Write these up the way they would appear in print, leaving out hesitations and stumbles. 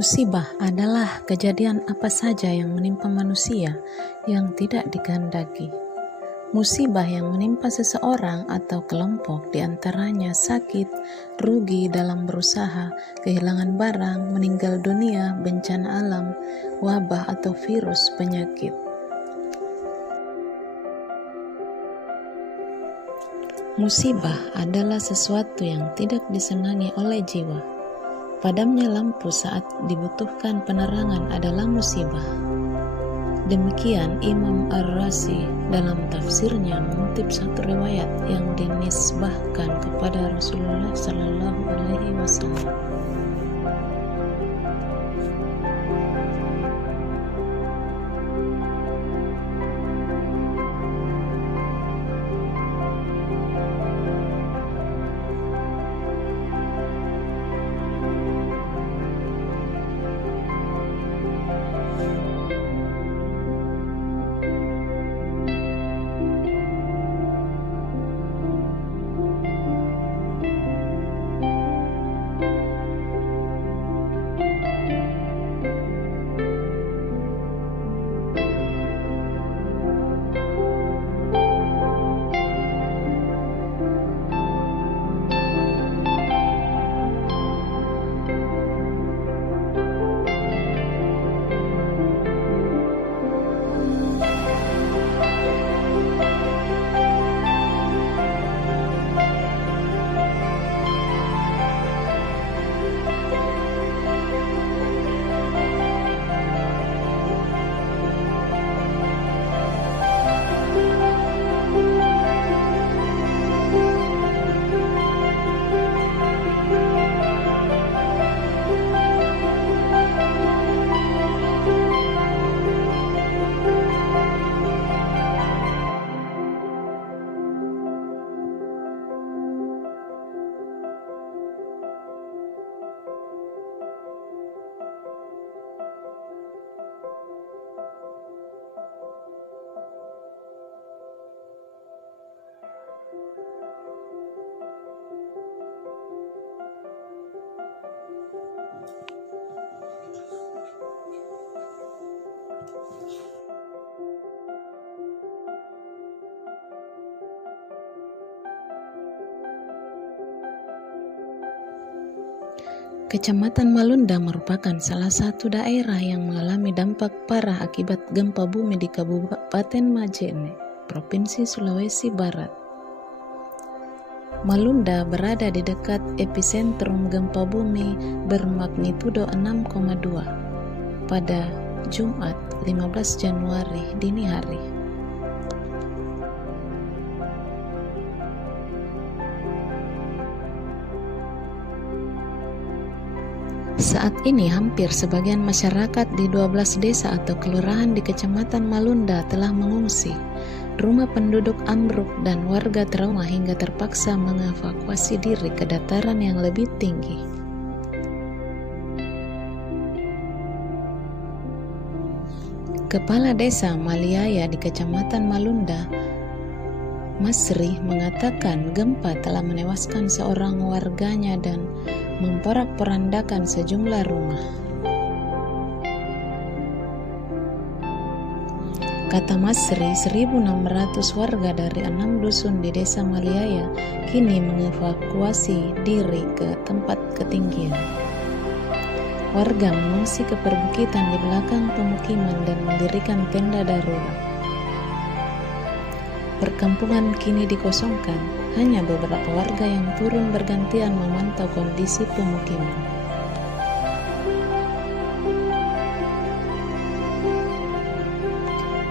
Musibah adalah kejadian apa saja yang menimpa manusia yang tidak dikehendaki. Musibah yang menimpa seseorang atau kelompok diantaranya sakit, rugi dalam berusaha, kehilangan barang, meninggal dunia, bencana alam, wabah atau virus penyakit. Musibah adalah sesuatu yang tidak disenangi oleh jiwa. Padamnya lampu saat dibutuhkan penerangan adalah musibah. Demikian Imam Ar-Razi dalam tafsirnya mengutip satu riwayat yang dinisbahkan kepada Rasulullah Sallallahu Alaihi Wasallam. Kecamatan Malunda merupakan salah satu daerah yang mengalami dampak parah akibat gempa bumi di Kabupaten Majene, Provinsi Sulawesi Barat. Malunda berada di dekat epicentrum gempa bumi bermagnitudo 6,2 pada Jumat 15 Januari dini hari. Saat ini hampir sebagian masyarakat di 12 desa atau kelurahan di Kecamatan Malunda telah mengungsi. Rumah penduduk ambruk dan warga trauma hingga terpaksa mengevakuasi diri ke dataran yang lebih tinggi. Kepala Desa Maliaya di Kecamatan Malunda, Masri, mengatakan gempa telah menewaskan seorang warganya dan memporak-porandakan sejumlah rumah. Kata Masri, 1.600 warga dari 6 dusun di Desa Maliaya kini mengevakuasi diri ke tempat ketinggian. Warga mengungsi ke perbukitan di belakang pemukiman dan mendirikan tenda darurat. Perkampungan kini dikosongkan, hanya beberapa warga yang turun bergantian memantau kondisi pemukiman.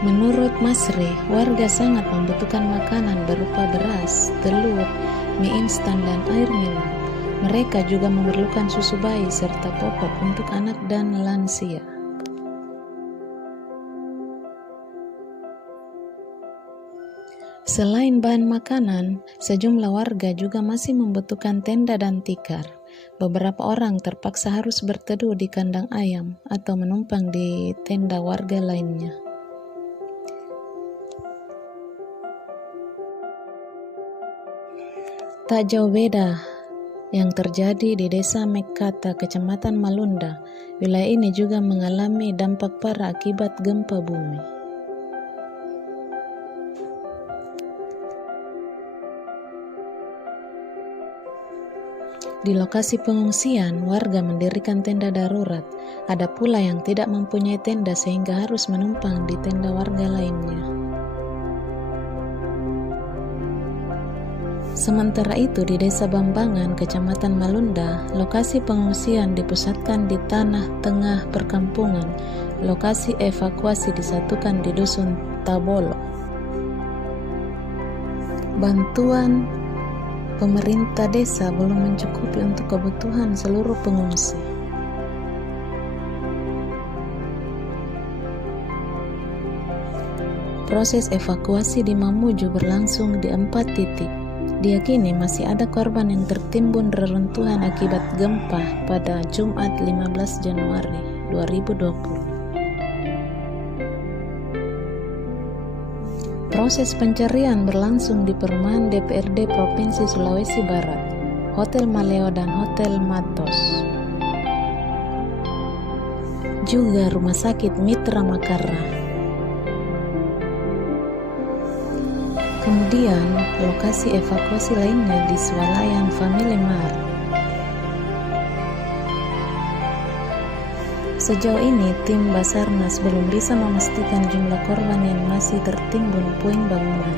Menurut Masri, warga sangat membutuhkan makanan berupa beras, telur, mie instan, dan air minum. Mereka juga memerlukan susu bayi serta popok untuk anak dan lansia. Selain bahan makanan, sejumlah warga juga masih membutuhkan tenda dan tikar. Beberapa orang terpaksa harus berteduh di kandang ayam atau menumpang di tenda warga lainnya. Tak jauh beda yang terjadi di Desa Mekata, Kecamatan Malunda. Wilayah ini juga mengalami dampak parah akibat gempa bumi. Di lokasi pengungsian, warga mendirikan tenda darurat. Ada pula yang tidak mempunyai tenda sehingga harus menumpang di tenda warga lainnya. Sementara itu di Desa Bambangan, Kecamatan Malunda, lokasi pengungsian dipusatkan di tanah tengah perkampungan. Lokasi evakuasi disatukan di Dusun Tabolo. Bantuan pemerintah desa belum mencukupi untuk kebutuhan seluruh pengungsi. Proses evakuasi di Mamuju berlangsung di 4 titik. Diyakini masih ada korban yang tertimbun reruntuhan akibat gempa pada Jumat 15 Januari 2020. Proses pencarian berlangsung di perumahan DPRD Provinsi Sulawesi Barat, Hotel Maleo dan Hotel Matos. Juga Rumah Sakit Mitra Makarra. Kemudian, lokasi evakuasi lainnya di Swalayan Family Mart. Sejauh ini, tim Basarnas belum bisa memastikan jumlah korban yang masih tertimbun puing bangunan.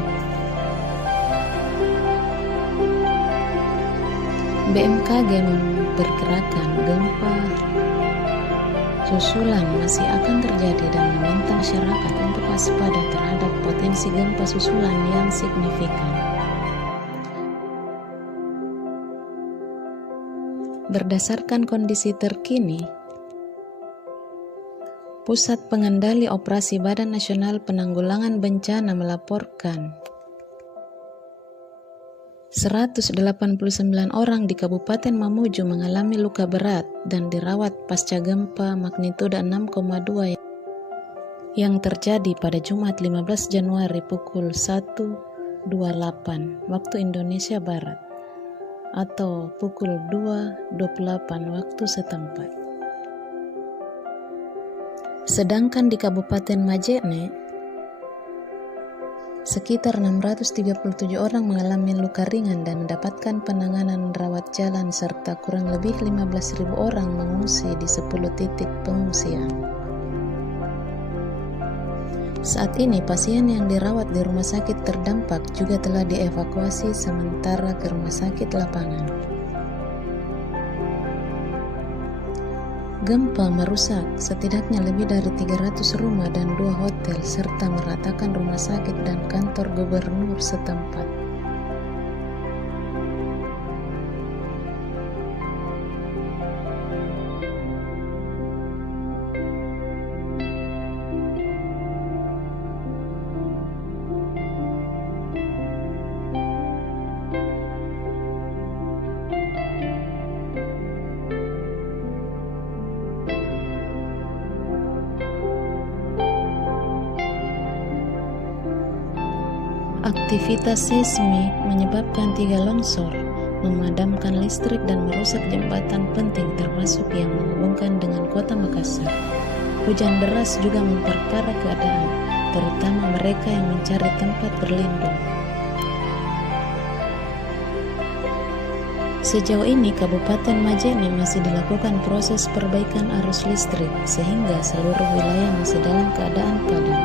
BMKG memperkirakan gempa susulan masih akan terjadi dan meminta masyarakat untuk waspada terhadap potensi gempa susulan yang signifikan. Berdasarkan kondisi terkini, Pusat Pengendali Operasi Badan Nasional Penanggulangan Bencana melaporkan 189 orang di Kabupaten Mamuju mengalami luka berat dan dirawat pasca gempa magnitudo 6,2 yang terjadi pada Jumat 15 Januari pukul 1.28 waktu Indonesia Barat atau pukul 2.28 waktu setempat. Sedangkan di Kabupaten Majene, sekitar 637 orang mengalami luka ringan dan mendapatkan penanganan rawat jalan serta kurang lebih 15.000 orang mengungsi di 10 titik pengungsian. Saat ini pasien yang dirawat di rumah sakit terdampak juga telah dievakuasi sementara ke rumah sakit lapangan. Gempa merusak setidaknya lebih dari 300 rumah dan 2 hotel serta meratakan rumah sakit dan kantor gubernur setempat. Aktivitas seismik menyebabkan 3 longsor, memadamkan listrik dan merusak jembatan penting termasuk yang menghubungkan dengan kota Makassar. Hujan deras juga memperparah keadaan, terutama mereka yang mencari tempat berlindung. Sejauh ini Kabupaten Majene masih dilakukan proses perbaikan arus listrik sehingga seluruh wilayah masih dalam keadaan padam.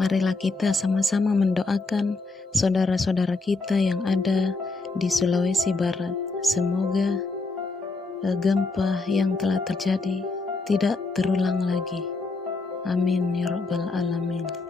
Marilah kita sama-sama mendoakan saudara-saudara kita yang ada di Sulawesi Barat. Semoga gempa yang telah terjadi tidak terulang lagi. Amin ya rabbal alamin.